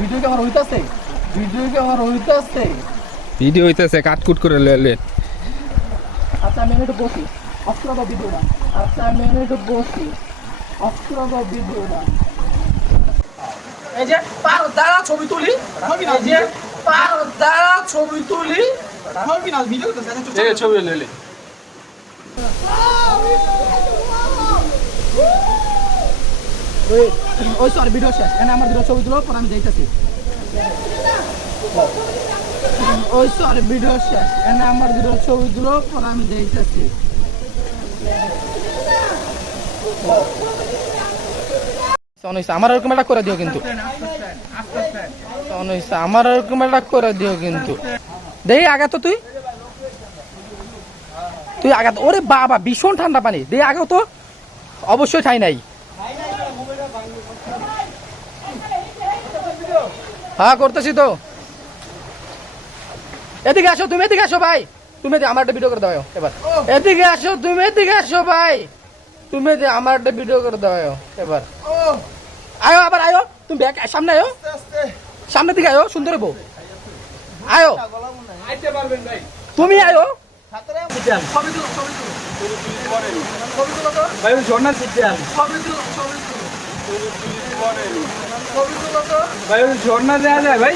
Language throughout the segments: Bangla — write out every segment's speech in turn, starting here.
ভিডিও কি আমার হইতাছে? ভিডিও হইতেছে কাটকুট করে লেন। আচ্ছা আমি একটু বসি, অফ করে দাও ভিডিওটা। এই যে পার দ্বারা ছবি তুলি, এই যে পার দ্বারা ছবি তুলি। ছবি লেলে ওই সরি ভিডিও শেষ, এনে আমার ভিডিও ছবি তুলো, পরে আমি যাইতাছি। ওই সরি ভিডিও শেষ, এনে আমার ভিডিও ছবি তুলো, পরে আমি যাইতাছি। আমার এরকম একটা করে দিও কিন্তু, আমার এরকম একটা করে দিও কিন্তু। দেখি আগে তো তুই আগে, ওরে বাবা ভীষণ ঠান্ডা পানি, দেখি আগে তো অবশ্যই ঠাই নাই। হ্যাঁ করতেছি তো। এদিকে আসো, তুমি এদিকে আসো ভাই, তুমি আমার একটা ভিডিও করে দাও এবার। এদিকে আসো, তুমি এদিকে আসো ভাই, তুমি আমার একটা ভিডিও করে দাও এবার। আয়ো আবার আয়ো, তুমি ব্যাক সামনে আয়ো, সামনের দিকে আয়ো, সুন্দর বউ আয়ো, তুমি আয়ো। ঝর্ণা দেওয়া যায় ভাই।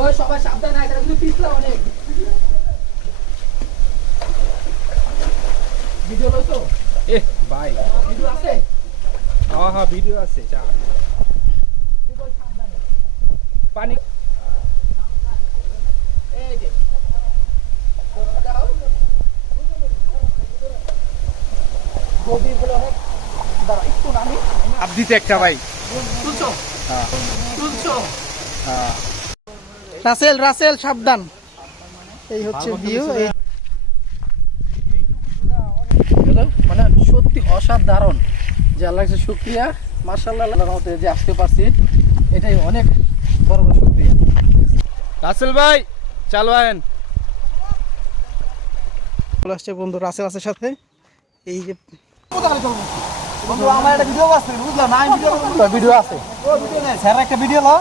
ওই সবাই সাবধানে, এটা কিন্তু পিছলা অনেক। ভিডিও লইছো? ভাই ভিডিও আছে? হ্যাঁ ভিডিও আছে। চা পানি এই যে গভীরগুলো অনেক। দাঁড়া একটু নামি, আপ দিতে একটা ভাই। তুলছো? হ্যাঁ তুলছো? হ্যাঁ। রাসেল সাবধান। এই হচ্ছে ভিউ। মানে সত্যি অসাধারণ, যে আল্লাহ কাছে শুকরিয়া, মাশাআল্লাহ, আল্লাহর রহমতে যে আসতে পারছি, এটাই অনেক বড় বড় শুকরিয়া। রাসেল ভাই চালু আয়েন। চলে আসছে বন্ধু রাসেল আছে সাথে। এই যে আমার একটা ভিডিও আছে, বুঝলা না? আমি ভিডিও আছে, ভিডিও নেই স্যার, একটা ভিডিও লো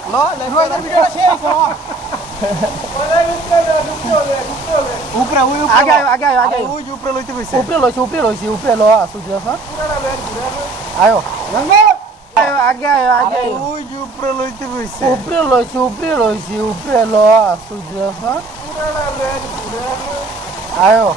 ভিডিওটা শেয়ার করো। উপরে ওই আগে আয়, আগে আয়, আগে আয়। ওই যে উপরে লইতে কইছে। উপরে লইছি উপরে লো আসু দিও না। আয়ো আয়ো, আগে আয়, আগে আয়। ওই যে উপরে লইতে কইছে। উপরে লইছি উপরে লো আসু দিও না। আয়ো